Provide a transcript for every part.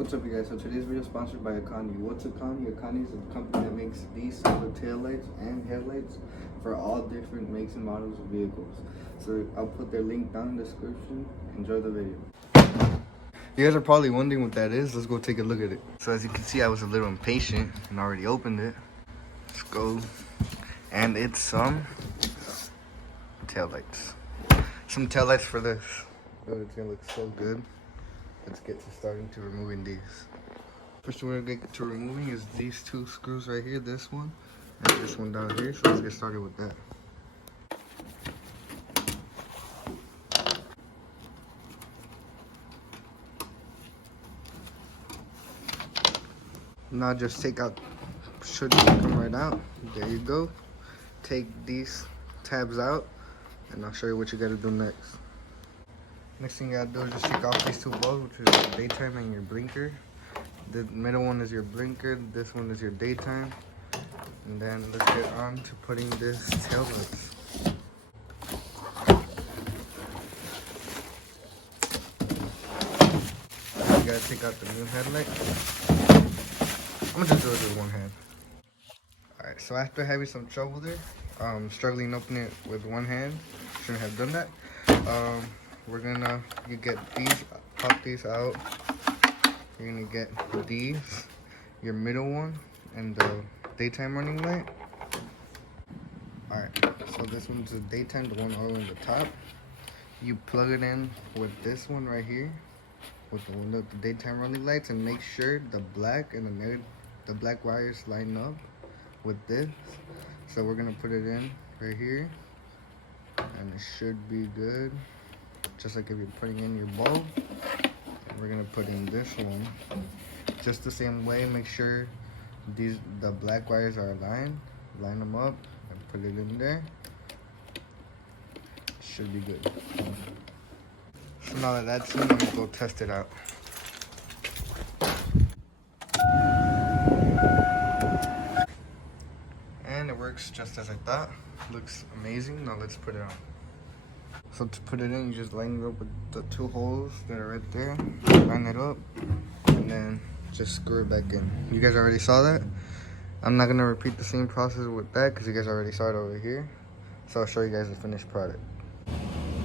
What's up, you guys? So today's video is sponsored by Akani. What's Akani? Akani is a company that makes these type of taillights and headlights for all different makes and models of vehicles. So I'll put their link down in the description. Enjoy the video. You guys are probably wondering what that is. Let's go take a look at it. So as you can see, I was a little impatient and already opened it. Let's go. And it's some taillights. Some taillights for this. Oh, it's gonna look so good. Let's get to starting to removing these. First we're gonna get to removing is these two screws right here, this one and this one down here. So let's get started with that. Now just take out, should come right out. There you go. Take these tabs out and I'll show you what you gotta do next. Next thing you gotta do is just take off these two bulbs, which is your daytime and your blinker. The middle one is your blinker, this one is your daytime. And then let's get on to putting this tail lights. You gotta take out the new headlight. I'm gonna just do it with one hand. Alright, so after having some trouble there, struggling opening it with one hand, shouldn't have done that. You get these, pop these out. You're gonna get these, your middle one, and the daytime running light. Alright, so this one's the daytime, the one all on the top. You plug it in with this one right here, with the one with the daytime running lights, and make sure the black and the black wires line up with this. So we're gonna put it in right here, and it should be good. Just like if you're putting in your bulb. And we're gonna put in this one just the same way. Make sure the black wires are aligned. Line them up and put it in there. Should be good. So now that that's in, I'm gonna go test it out. And it works just as I thought. Looks amazing. Now let's put it on. So to put it in, you just line it up with the two holes that are right there. Line it up, and then just screw it back in. You guys already saw that. I'm not gonna repeat the same process with that because you guys already saw it over here. So I'll show you guys the finished product.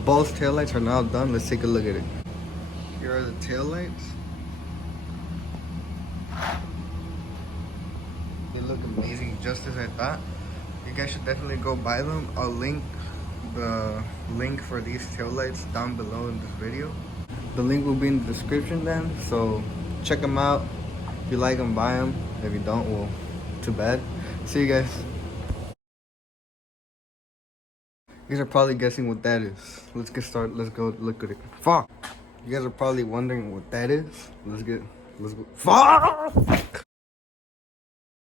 Both taillights are now done. Let's take a look at it. Here are the taillights. They look amazing, just as I thought. You guys should definitely go buy them. I'll link the link for these taillights down below in this video. The link will be in the description then, so check them out. If you like them, buy them. If you don't, well, too bad. See you guys. You guys are probably guessing what that is. Let's get started. Let's go look at it. Fuck! You guys are probably wondering what that is. Let's go. Fuck!